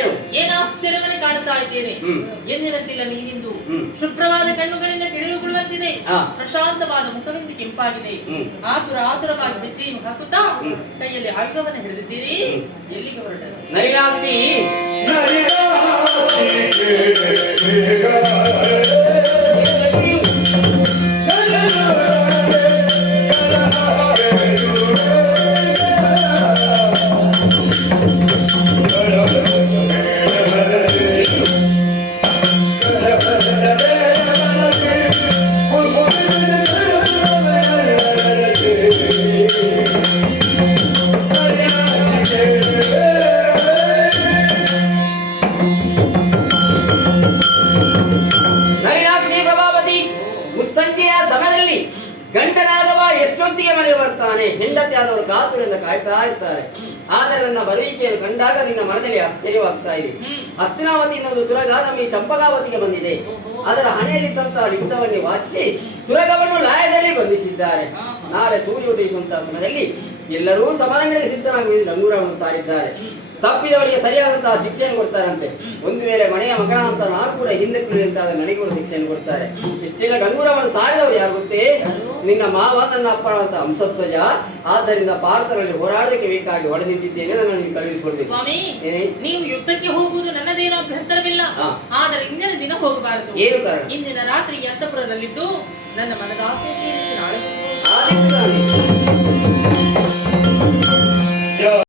ಏನು ಏನು ಆಶ್ಚರ್ಯವನ್ನೇ ಕಾಣ್ತಾ ಇದ್ದೇನೆ. ಎಂದಿನಂತಿಲ್ಲ ನೀನಿಂದು ಶುಭ್ರವಾದ ಕಣ್ಣುಗಳಿಂದ ಕೆಳೆಯುಕೊಳ್ಳುವಂತಿದೆ, ಪ್ರಶಾಂತವಾದ ಮುಖವೆಂದು ಕೆಂಪಾಗಿದೆ. ಆತುರವಾಗಿ ಹೆಜ್ಜೆಯನ್ನು ಹಾಕುತ್ತಾ ಕೈಯಲ್ಲಿ ಆಯುಧವನ್ನು ಹಿಡಿದಿದ್ದೀರಿ. ಎಲ್ಲಿಗೆ ಹೊರಟರು? ನರಿನಾಕ್ಷಿ ಗಂಟನಾದವ ಎಷ್ಟೊತ್ತಿಗೆ ಮನೆಗೆ ಬರ್ತಾನೆ. ಹೆಂಡತಿ ಆದವರು ಕಾತುರದಿಂದ ಕಾಯ್ತಾ ಇರ್ತಾರೆ. ಆದರೆ ನನ್ನ ಬರುವಿಕೆಯನ್ನು ಕಂಡಾಗ ನಿನ್ನ ಮನದಲ್ಲಿ ಆಶ್ಚರ್ಯವಾಗ್ತಾ ಇದೆ. ಹಸ್ತಿನಾವತಿ ಎನ್ನುವುದು ತುರಗಾದಮಿ ಚಂಪಗಾವತಿಗೆ ಬಂದಿದೆ. ಅದರ ಹಣೆಯಲ್ಲಿದ್ದಂತಹ ಲಿಖಿತವನ್ನೇ ವಾಚಿಸಿ ತುರಗವನ್ನು ಲಾಯದಲ್ಲಿ ಬಂಧಿಸಿದ್ದಾರೆ. ನಾಳೆ ಸೂರ್ಯ ಉದಯಿಸುವಂತಹ ಸಮಯದಲ್ಲಿ ಎಲ್ಲರೂ ಸಮರಂಗಕ್ಕೆ ಸಿದ್ಧನಾಗುವುದು ಡಂಗೂರವನ್ನು ಸಾರಿದ್ದಾರೆ. ತಪ್ಪಿದವರಿಗೆ ಸರಿಯಾದಂತಹ ಶಿಕ್ಷೆಯನ್ನು ಕೊಡ್ತಾರಂತೆ. ಒಂದು ವೇಳೆ ಮನೆಯ ಮಗನ ಅಂತ ನಾನು ಕೂಡ ಹಿಂದಕ್ಕೆ ನನಗೆ ಕೂಡ ಶಿಕ್ಷೆಯನ್ನು ಕೊಡ್ತಾರೆ. ಇಷ್ಟೆಲ್ಲ ಡಂಗೂರವನ್ನು ಸಾರಿದವರು ಯಾರು ಗೊತ್ತೇ? ನಿನ್ನ ಮಾವ ನನ್ನ ಅಪ್ಪನಂತ ಹಂಸಧ್ವಜ. ಆದ್ದರಿಂದ ಭಾರತದಲ್ಲಿ ಹೋರಾಡೋದಕ್ಕೆ ಬೇಕಾಗಿ ಹೊಡೆ ನಿಂತಿದ್ದೇನೆ. ನಾನು ಕಳುಹಿಸಿಕೊಡ್ತೀನಿ. ಸ್ವಾಮಿ, ನೀವು ಯುದ್ಧಕ್ಕೆ ಹೋಗುವುದು ನನ್ನದೇನೋ ಅಭ್ಯಂತರವಿಲ್ಲ. ಆದರೆ ಇಂದಿನ ದಿನ ಹೋಗಬಾರದು. ಏನು ಕಾರಣ? ಇಂದಿನ ರಾತ್ರಿ ಅಂತಃಪುರದಲ್ಲಿದ್ದು ನನ್ನ ಮನದ ಆಸೆ ತೀರಿಸಿ ನಾಳೆ